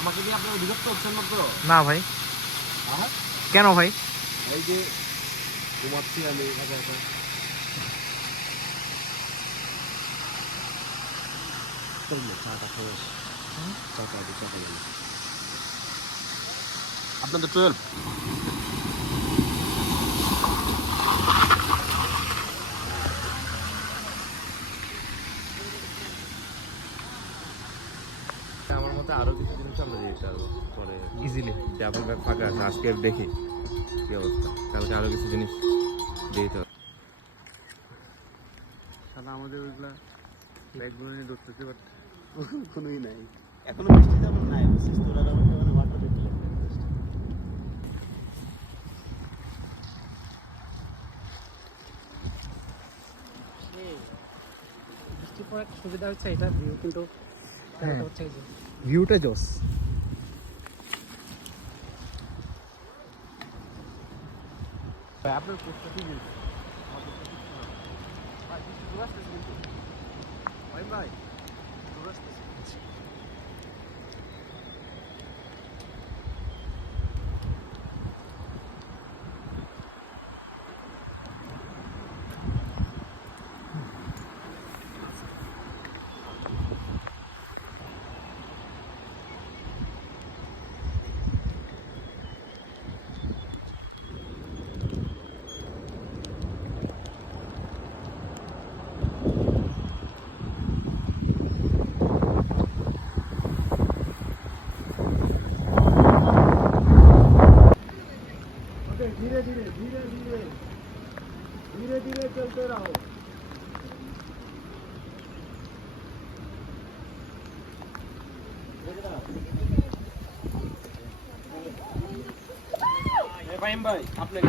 আমাকে কি আপনারা বিরক্ত হচ্ছেন না তো? না ভাই। কেন ভাই? এই যে ঘুমাচ্ছি আমি একা একা। আপনাদের 12 আমার মতে আরো কিছু জিনিস আমরা দিতে পারবো পরে ইজিলি। ডাবল ব্যাগ ফাঁকা আছে, আজকে দেখি কি অবস্থা, কালকে আরো কিছু জিনিস দিতে হবে। সাদা আমাদের ওইগুলা ব্যাগগুলো নিয়ে ধরতেছে, বাট কোনোই নাই এখনো বৃষ্টি তেমন নাই, বিশেষ তো ওরা মানে ওয়াটার দেখতে লাগবে। বৃষ্টির পর একটা সুবিধা হচ্ছে এটা ভিউ, কিন্তু হ্যাঁ, হচ্ছে এই যে ভিউটা জোস। আপনার পোস্টটা কি বলছে? ভাই धीरे धीरे धीरे धीरे धीरे धीरे चलते रहो। भाई आपने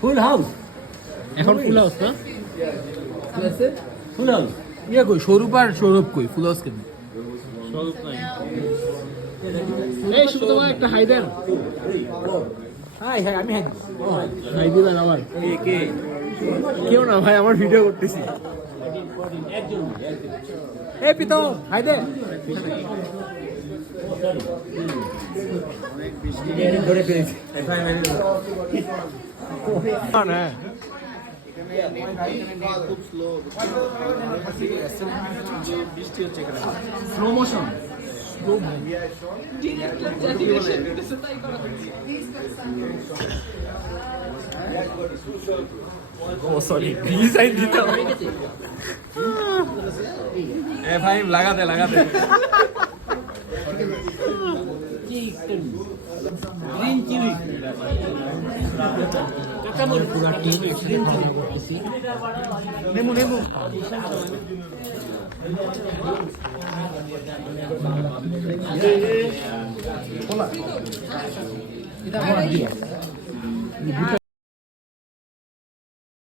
ফুল হাউস। এখন ফুল হাউস না, ফুল হাউস ইয়ে কই স্বরূপ আর সৌরভ কই? ফুল হাউস কেন স্বরূপ নাই? এই শুধু তোমার একটা হাই দেন। হাই হাই, আমি হাই দিবেন আমার কে? কেউ না ভাই, আমার ভিডিও করতেছি। এই পিতো হাই দে। ধরে পেয়েছি। হ্যাঁ খুব স্লো বৃষ্টি হচ্ছে এখানে, স্লো মোশন। ও সরি, ডিজাইন দিতে হবে। এ ভাই লাগাতে লাগাতে গ্রিন চিলি নেমু নেমু এটা